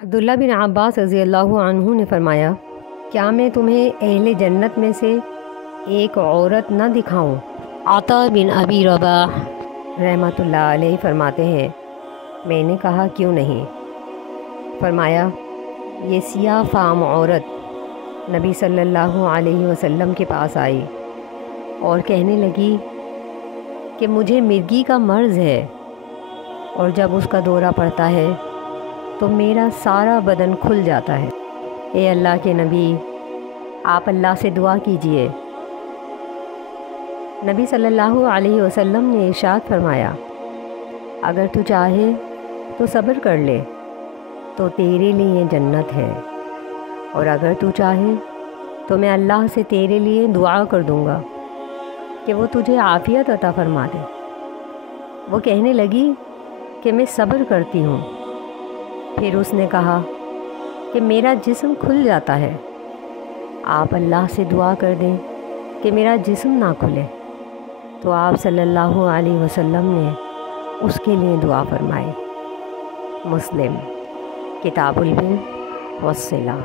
عبداللہ بن عباس رضی اللہ عنہ نے فرمایا، کیا میں تمہیں اہل جنت میں سے ایک عورت نہ دکھاؤں؟ عطا بن ابی رباح رحمۃ اللہ علیہ فرماتے ہیں، میں نے کہا کیوں نہیں؟ فرمایا، یہ سیاہ فام عورت نبی صلی اللہ علیہ وسلم کے پاس آئی اور کہنے لگی کہ مجھے مرگی کا مرض ہے، اور جب اس کا دورہ پڑتا ہے تو میرا سارا بدن کھل جاتا ہے۔ اے اللہ کے نبی، آپ اللہ سے دعا کیجئے۔ نبی صلی اللہ علیہ وسلم نے ارشاد فرمایا، اگر تو چاہے تو صبر کر لے تو تیرے لیے جنت ہے، اور اگر تو چاہے تو میں اللہ سے تیرے لیے دعا کر دوں گا کہ وہ تجھے عافیت عطا فرما دے۔ وہ کہنے لگی کہ میں صبر کرتی ہوں۔ پھر اس نے کہا کہ میرا جسم کھل جاتا ہے، آپ اللہ سے دعا کر دیں کہ میرا جسم نہ کھلے۔ تو آپ صلی اللہ علیہ وسلم نے اس کے لیے دعا فرمائی۔ مسلم کتاب البر والصلہ۔